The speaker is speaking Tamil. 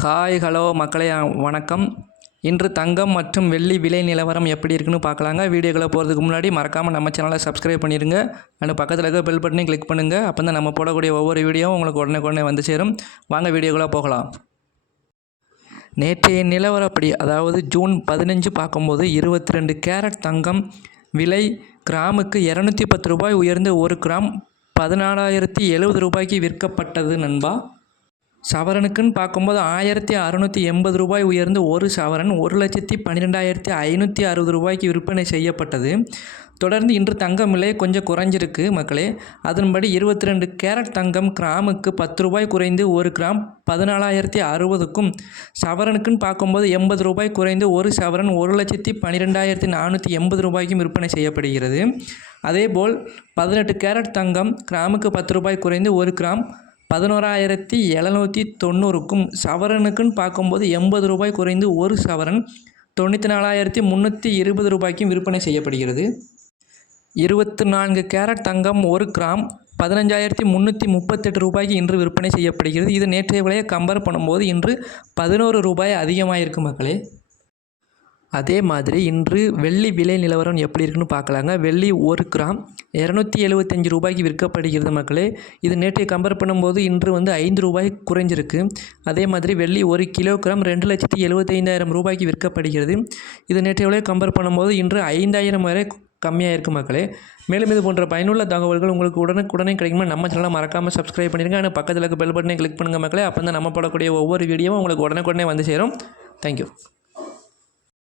ஹாய் ஹலோ மக்களே, வணக்கம். இன்று தங்கம் மற்றும் வெள்ளி விலை நிலவரம் எப்படி இருக்குன்னு பார்க்கலாங்க. வீடியோக்குள்ளே போகிறதுக்கு முன்னாடி மறக்காமல் நம்ம சேனலை சப்ஸ்கிரைப் பண்ணிடுங்க. அண்ட் பக்கத்தில் இருக்க பெல் பட்டனையும் கிளிக் பண்ணுங்கள். அப்போ தான் நம்ம போடக்கூடிய ஒவ்வொரு வீடியோவும் உங்களுக்கு உடனே வந்து சேரும். வாங்க வீடியோக்குள்ளே போகலாம். நேற்றைய நிலவரப்படி, அதாவது ஜூன் 15 பார்க்கும்போது 22 கேரட் தங்கம் விலை கிராமுக்கு 210 ரூபாய் உயர்ந்து 1 கிராம் 14,070 ரூபாய்க்கு விற்கப்பட்டது நண்பா. சவரனுக்குன்னு பார்க்கும்போது 1,680 ரூபாய் உயர்ந்து ஒரு சவரன் 1,12,560 ரூபாய்க்கு விற்பனை செய்யப்பட்டது. தொடர்ந்து இன்று தங்கம் விலை கொஞ்சம் குறைஞ்சிருக்கு மக்களே. அதன்படி 22 கேரட் தங்கம் கிராமுக்கு 10 ரூபாய் குறைந்து 1 கிராம் 14,060க்கும், சவரனுக்குன்னு பார்க்கும்போது 80 ரூபாய் குறைந்து ஒரு சவரன் 1,12,480 ரூபாய்க்கும் விற்பனை செய்யப்படுகிறது. அதேபோல் 18 கேரட் தங்கம் கிராமுக்கு 10 ரூபாய் குறைந்து 1 கிராம் 11,790க்கும், சவரனுக்குன்னு பார்க்கும்போது 80 ரூபாய் குறைந்து ஒரு சவரன் 94,320 ரூபாய்க்கும் விற்பனை செய்யப்படுகிறது. 24 கேரட் தங்கம் 1 கிராம் 15,338 ரூபாய்க்கு இன்று விற்பனை செய்யப்படுகிறது. இது நேற்றைய விலையை கம்பேர் பண்ணும்போது இன்று 11 ரூபாய் அதிகமாக இருக்குது மக்களே. அதே மாதிரி இன்று வெள்ளி விலை நிலவரம் எப்படி இருக்குன்னு பார்க்கலாங்க. வெள்ளி 1 கிராம் 275 ரூபாய்க்கு விற்கப்படுகிறது மக்களே. இது நேற்றை கம்பேர் பண்ணும்போது இன்று 5 ரூபாய் குறைஞ்சிருக்கு. அதே மாதிரி வெள்ளி 1 கிலோகிராம் 2,75,000 ரூபாய்க்கு விற்கப்படுகிறது. இது நேற்றைய விலையை கம்பேர் பண்ணும்போது இன்று 5,000 வரை கம்மியாக இருக்குது மக்களே. மேலும் இது போன்ற பயனுள்ள தகவல்கள் உங்களுக்கு உடனே கிடைக்குமா நம்ம சேனலை மறக்காமல் சப்ஸ்கிரைப் பண்ணிடுங்க. ஆனால் பக்கத்தில் இருக்க பெல் பட்டனை கிளிக் பண்ணுங்கள் மக்களே. அப்போ தான் நம்ம போடக்கூடிய ஒவ்வொரு வீடியோவும் உங்களுக்கு உடனே வந்து சேரும். தேங்க்யூ.